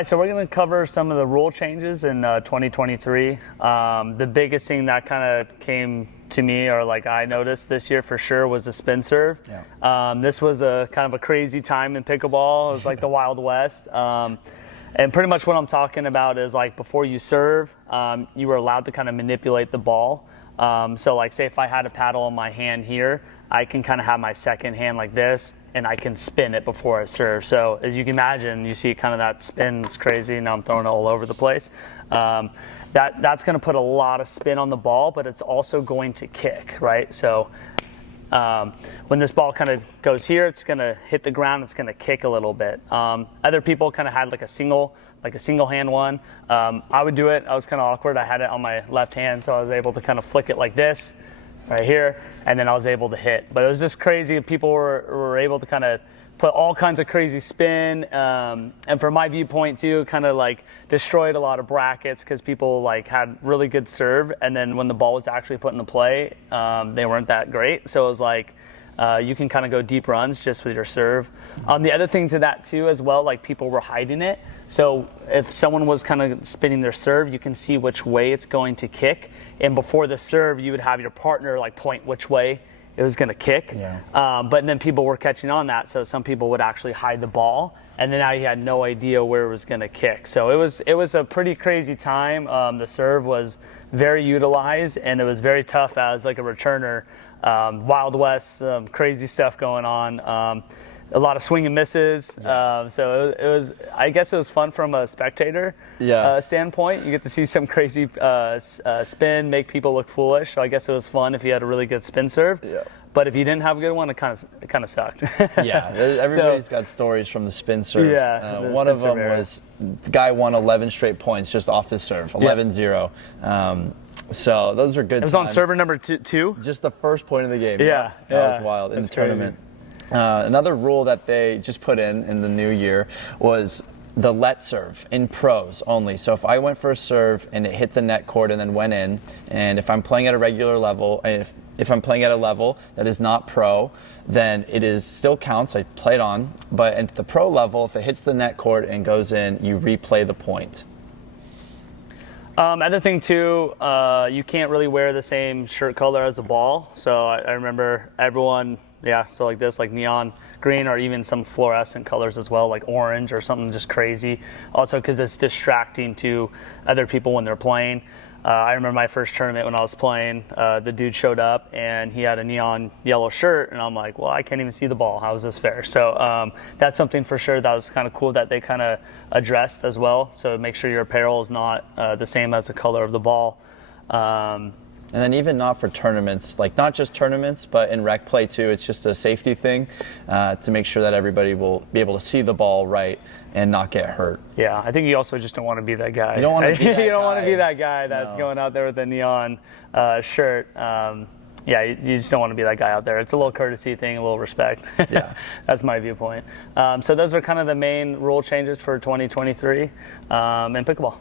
right, so we're going to cover some of the rule changes in 2023. The biggest thing that kind of came to me, or like I noticed this year for sure, was the spin serve. Yeah. This was a kind of a crazy time in pickleball. It was like the Wild West. And pretty much what I'm talking about is like before you serve, you were allowed to kind of manipulate the ball. So like say if I had a paddle in my hand here, I can kind of have my second hand like this, and I can spin it before I serve. So as you can imagine, you see kind of that spin. It's crazy. Now I'm throwing it all over the place. That's going to put a lot of spin on the ball, but it's also going to kick, right? So when this ball kind of goes here, it's going to hit the ground. It's going to kick a little bit. Other people kind of had like a single hand one. I would do it. I was kind of awkward. I had it on my left hand, so I was able to kind of flick it like this right here, and then I was able to hit. But it was just crazy. People were able to kind of put all kinds of crazy spin, and from my viewpoint too, kind of like destroyed a lot of brackets because people like had really good serve, and then when the ball was actually put into play, they weren't that great. So it was like you can kind of go deep runs just with your serve. The other thing to that too as well, like people were hiding it. So if someone was kind of spinning their serve, you can see which way it's going to kick. And before the serve, you would have your partner like point which way it was going to kick. Yeah. But then people were catching on that. So some people would actually hide the ball, and then now you had no idea where it was going to kick. So it was a pretty crazy time. The serve was very utilized, and it was very tough as like a returner. Wild West, crazy stuff going on. A lot of swing and misses. Yeah. So it was, I guess it was fun from a spectator standpoint. You get to see some crazy spin, make people look foolish. So I guess it was fun if you had a really good spin serve. Yeah. But if you didn't have a good one, it kind of sucked. Yeah, everybody's got stories from the spin serve. Yeah, one of them was the guy won 11 straight points just off his serve, 11-0. So those were good times. It was on server number two? Just the first point of the game. Yeah. That was wild in the tournament. Another rule that they just put in the new year was the let serve in pros only. So if I went for a serve and it hit the net cord and then went in, and if I'm playing at a regular level, and if I'm playing at a level that is not pro, then it is still counts. I play it on. But at the pro level, if it hits the net cord and goes in, you replay the point. Other thing too, you can't really wear the same shirt color as the ball. So I remember everyone, so like this, like neon green, or even some fluorescent colors as well, like orange or something just crazy. Also because it's distracting to other people when they're playing. I remember my first tournament when I was playing, the dude showed up and he had a neon yellow shirt, and I'm like, well, I can't even see the ball. How is this fair? So that's something for sure that was kind of cool that they kind of addressed as well. So make sure your apparel is not the same as the color of the ball. And then even not for tournaments, like not just tournaments, but in rec play too, it's just a safety thing to make sure that everybody will be able to see the ball right and not get hurt. Yeah, I think you also just don't want to be that guy. You don't want to be that guy. You don't want to be that guy that's going out there with a neon shirt. You just don't want to be that guy out there. It's a little courtesy thing, a little respect. Yeah. That's my viewpoint. So those are kind of the main rule changes for 2023 in pickleball.